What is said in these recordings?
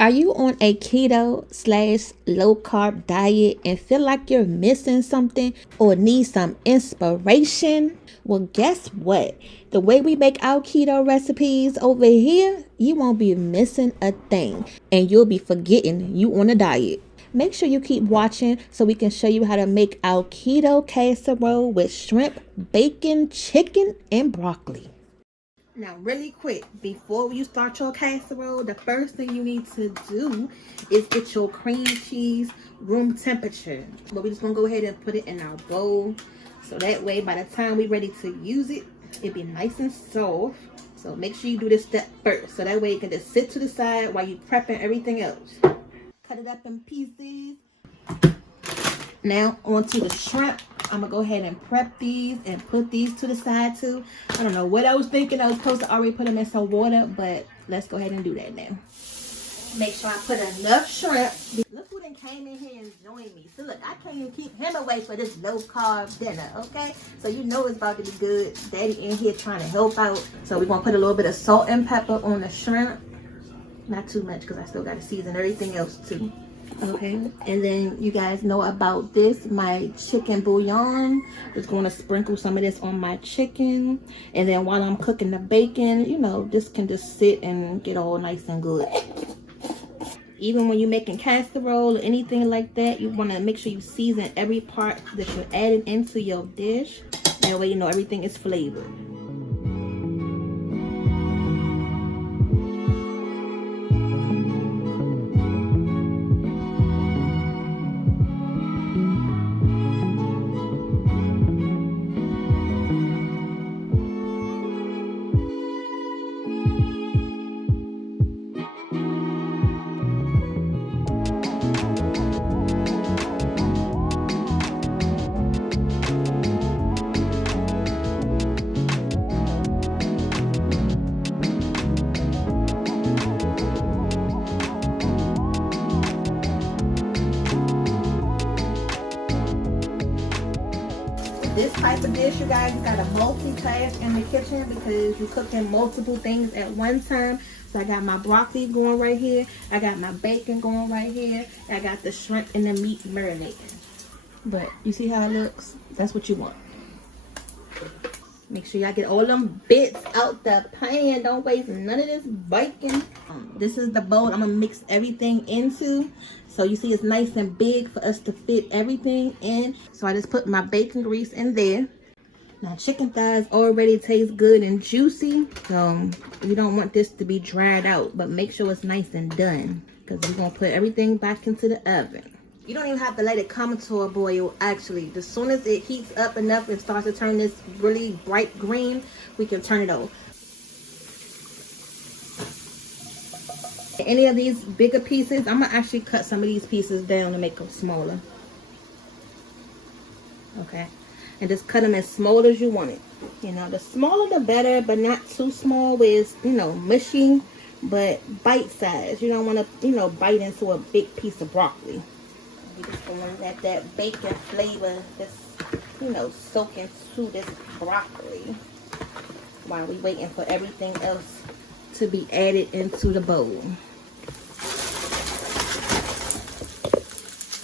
Are you on a keto slash low carb diet and feel like you're missing something or need some inspiration? Well, guess what? The way we make our keto recipes over here, you won't be missing a thing and you'll be forgetting you on a diet. Make sure you keep watching so we can show you how to make our keto casserole with shrimp, bacon, chicken, and broccoli. Now, really quick, before you start your casserole, the first thing you need to do is get your cream cheese room temperature. But we're just going to go ahead and put it in our bowl. So that way, by the time we're ready to use it, it'll be nice and soft. So make sure you do this step first. So that way it can just sit to the side while you're prepping everything else. Cut it up in pieces. Now, onto the shrimp. I'm going to go ahead and prep these and put these to the side too. I don't know what I was thinking. I was supposed to already put them in some water, but let's go ahead and do that now. Make sure I put enough shrimp. Look who then came in here and joined me. So look, I can't even keep him away for this low carb dinner, okay? So you know it's about to be good. Daddy in here trying to help out. So we're going to put a little bit of salt and pepper on the shrimp. Not too much because I still got to season everything else too. Okay, and then you guys know about this, my chicken bouillon. Just going to sprinkle some of this on my chicken, and then while I'm cooking the bacon, you know, this can just sit and get all nice and good. Even when you're making casserole or anything like that, you want to make sure you season every part that you're adding into your dish. That way you know everything is flavored. This type of dish, you guys, got to multitask in the kitchen because you're cooking multiple things at one time. So I got my broccoli going right here. I got my bacon going right here. I got the shrimp and the meat marinating. But you see how it looks? That's what you want. Make sure y'all get all them bits out the pan. Don't waste none of this bacon. This is the bowl I'm going to mix everything into. So you see it's nice and big for us to fit everything in. So I just put my bacon grease in there. Now chicken thighs already taste good and juicy. So you don't want this to be dried out. But make sure it's nice and done. Because we're going to put everything back into the oven. You don't even have to let it come to a boil, actually. As soon as it heats up enough and starts to turn this really bright green, we can turn it off. Any of these bigger pieces, I'm going to actually cut some of these pieces down to make them smaller. Okay. And just cut them as small as you want it. You know, the smaller the better, but not too small where it's, you know, mushy, but bite size. You don't want to, you know, bite into a big piece of broccoli. We just want to let that bacon flavor just, you know, soak into this broccoli while we waiting for everything else to be added into the bowl.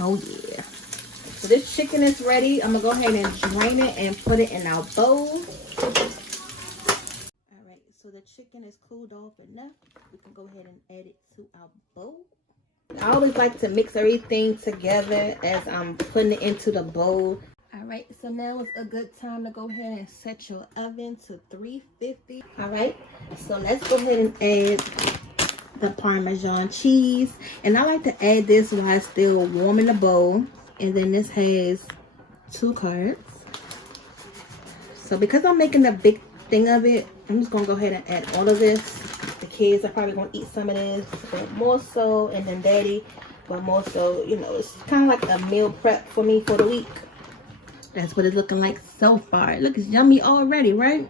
Oh yeah. So this chicken is ready. I'm going to go ahead and drain it and put it in our bowl. Alright, so the chicken is cooled off enough. We can go ahead and add it to our bowl. I always like to mix everything together as I'm putting it into the bowl. Alright, so now is a good time to go ahead and set your oven to 350. Alright, so let's go ahead and add the Parmesan cheese. And I like to add this while it's still warm in the bowl. And then this has 2 carbs. So because I'm making a big thing of it, I'm just going to go ahead and add all of this. The kids are probably going to eat some of this, but more so, and then daddy, but more so, you know, it's kind of like a meal prep for me for the week. That's what it's looking like so far. It looks yummy already, right?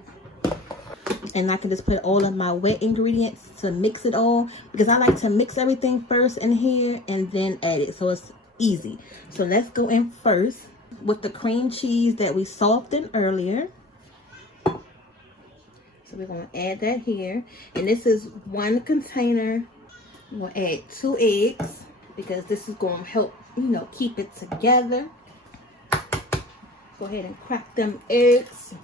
And I can just put all of my wet ingredients to mix it all, because I like to mix everything first in here and then add it, so it's easy. So let's go in first with the cream cheese that we softened earlier. So we're going to add that here. And this is 1 container I'm gonna add 2 eggs because this is gonna help, you know, keep it together. Go ahead and crack them eggs.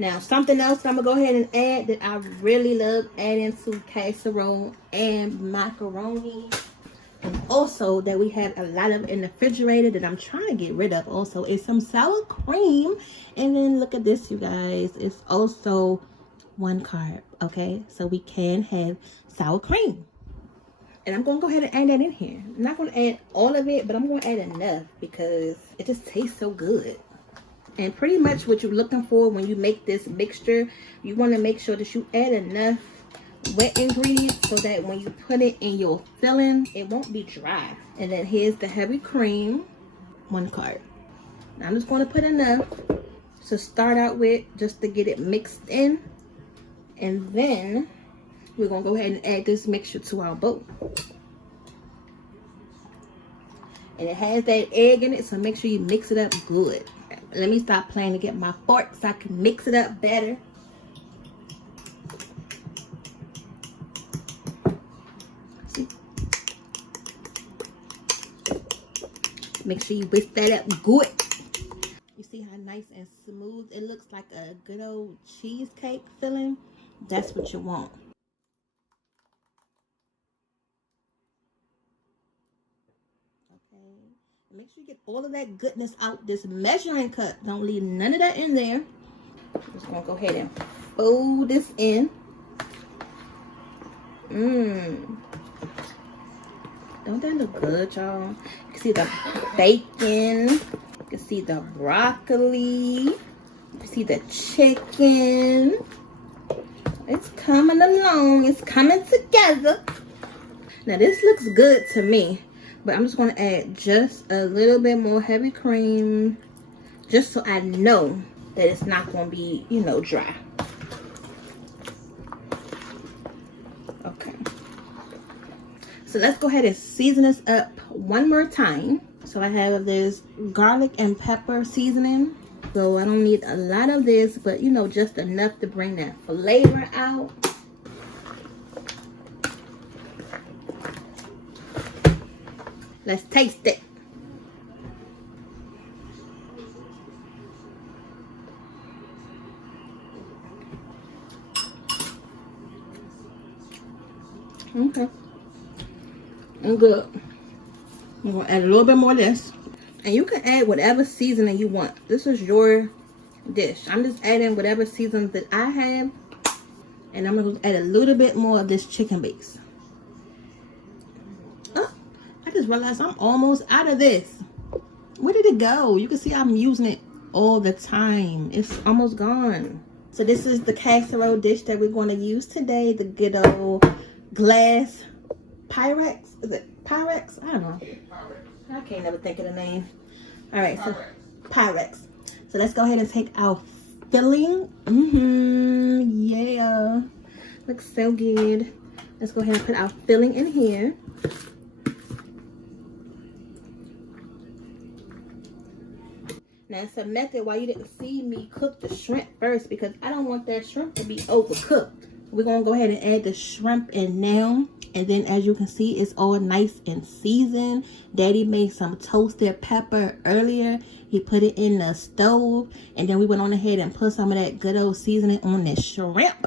Now, something else I'm gonna go ahead and add that I really love adding to casserole and macaroni, and also that we have a lot of in the refrigerator that I'm trying to get rid of also, is some sour cream. And then look at this, you guys, it's also 1 carb. Okay, so we can have sour cream, and I'm gonna go ahead and add that in here. I'm not gonna add all of it, but I'm gonna add enough because it just tastes so good. And pretty much what you're looking for when you make this mixture, you want to make sure that you add enough wet ingredients so that when you put it in your filling, it won't be dry. And then here's the heavy cream, 1 carb. Now I'm just going to put enough to start out with, just to get it mixed in. And then we're going to go ahead and add this mixture to our bowl. And it has that egg in it, so make sure you mix it up good. Let me stop playing to get my fork so I can mix it up better. See? Make sure you whisk that up good. You see how nice and smooth it looks, like a good old cheesecake filling? That's what you want. Make sure you get all of that goodness out this measuring cup. Don't leave none of that in there. I'm just gonna go ahead and fold this in. Don't that look good, y'all? You can see the bacon. You can see the broccoli. You can see the chicken. It's coming along. It's coming together. Now this looks good to me. But I'm just going to add just a little bit more heavy cream, just so I know that it's not going to be, you know, dry. Okay. So let's go ahead and season this up one more time. So I have this garlic and pepper seasoning. So I don't need a lot of this, but, you know, just enough to bring that flavor out. Let's taste it. Okay. And good. I'm going to add a little bit more of this. And you can add whatever seasoning you want. This is your dish. I'm just adding whatever seasoning that I have. And I'm going to add a little bit more of this chicken base. I just realized I'm almost out of this. Where did it go? You can see I'm using it all the time. It's almost gone. So this is the casserole dish that we're going to use today. The good old glass Pyrex. Is it Pyrex? I don't know. I can't never think of the name. All right, so Pyrex. So let's go ahead and take our filling. Yeah. Looks so good. Let's go ahead and put our filling in here. Now, it's a method why you didn't see me cook the shrimp first, because I don't want that shrimp to be overcooked. We're going to go ahead and add the shrimp in now. And then, as you can see, it's all nice and seasoned. Daddy made some toasted pepper earlier. He put it in the stove. And then we went on ahead and put some of that good old seasoning on this shrimp.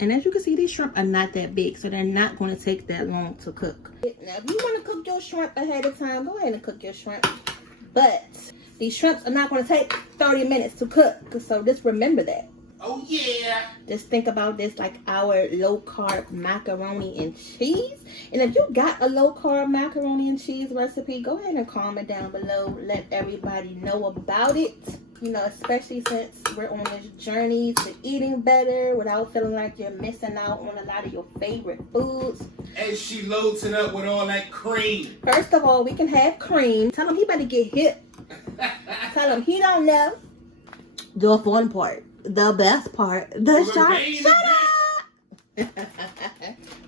And as you can see, these shrimp are not that big, so they're not going to take that long to cook. Now, if you want to cook your shrimp ahead of time, go ahead and cook your shrimp. But these shrimps are not going to take 30 minutes to cook. So just remember that. Oh, yeah. Just think about this like our low-carb macaroni and cheese. And if you got a low-carb macaroni and cheese recipe, go ahead and comment down below. Let everybody know about it. You know, especially since we're on this journey to eating better without feeling like you're missing out on a lot of your favorite foods. And she loads it up with all that cream. First of all, we can have cream. Tell him he better get hip. Tell him he don't know the fun part, the best part, the shut up.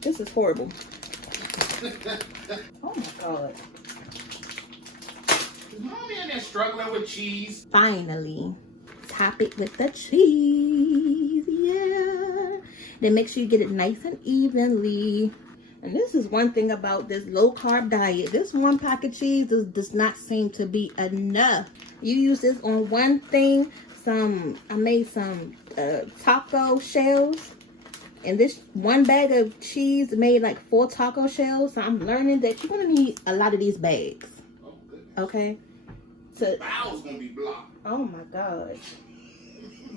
This is horrible. Oh my God. Is Mommy in there struggling with cheese? Finally, top it with the cheese, yeah. Then make sure you get it nice and evenly. And this is one thing about this low carb diet. This one pack of cheese does not seem to be enough. You use this on one thing. I made some taco shells. And this one bag of cheese made like 4 taco shells. So I'm learning that you're going to need a lot of these bags. Oh, okay? So, bowels gonna be blocked. Oh my gosh.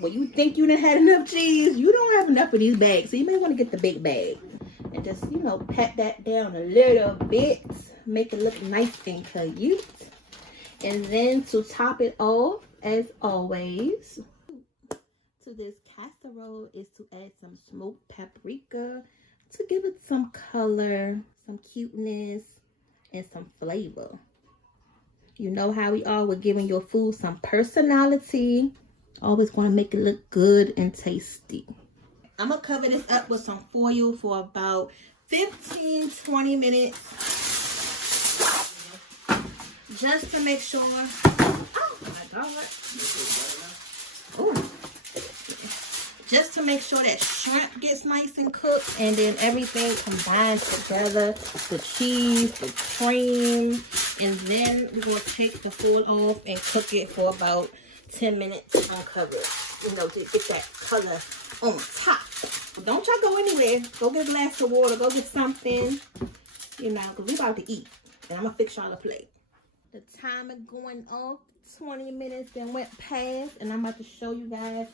Well, you think you done had enough cheese. You don't have enough of these bags. So you may want to get the big bag. And just, you know, pat that down a little bit. Make it look nice and cute. And then to top it off, as always, to this casserole is to add some smoked paprika to give it some color, some cuteness, and some flavor. You know how we are with giving your food some personality. Always want to make it look good and tasty. I'm going to cover this up with some foil for about 15-20 minutes. Just to make sure. Oh my God. Oh. Just to make sure that shrimp gets nice and cooked, and then everything combines together, the cheese, the cream, and then we're going to take the foil off and cook it for about 10 minutes uncovered, you know, to get that color on top. But don't y'all go anywhere. Go get a glass of water, go get something, you know, because we're about to eat, and I'm going to fix y'all a plate. The timer going off. 20 minutes then went past, and I'm about to show you guys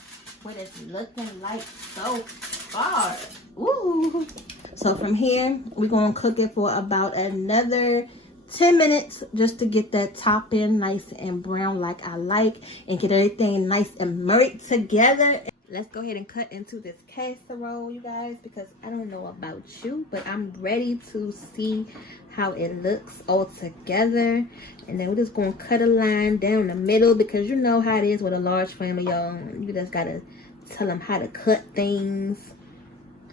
what it's looking like so far. Ooh. So from here, we're going to cook it for about another 10 minutes just to get that topping nice and brown like I like, and get everything nice and merged together. Let's go ahead and cut into this casserole, you guys, because I don't know about you, but I'm ready to see how it looks all together. And then we're just going to cut a line down the middle, because you know how it is with a large family, y'all. You just got to tell them how to cut things.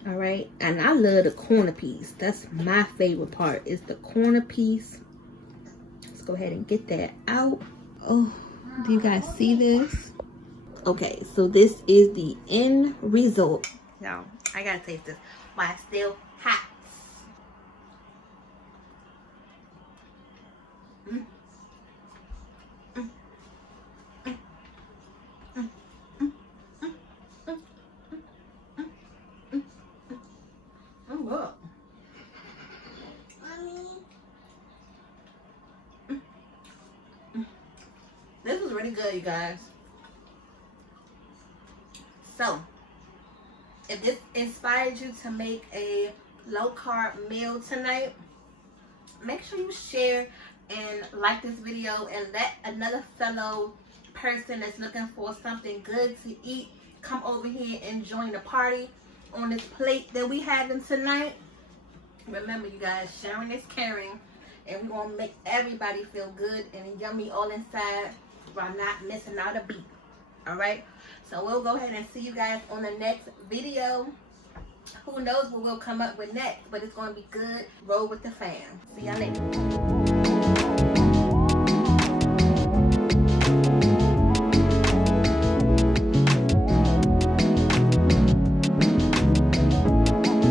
All right. And I love the corner piece. That's my favorite part, is the corner piece. Let's go ahead and get that out. Oh, do you guys see this? Okay, so this is the end result. Now, I gotta taste this while it's still hot. Oh, this is really good, you guys. So, if this inspired you to make a low-carb meal tonight, make sure you share and like this video, and let another fellow person that's looking for something good to eat come over here and join the party on this plate that we having tonight. Remember, you guys, sharing is caring, and we want to make everybody feel good and yummy all inside while not missing out a beat. All right, so we'll go ahead and see you guys on the next video. Who knows what we'll come up with next, but it's going to be good. Roll with the fam. See y'all later.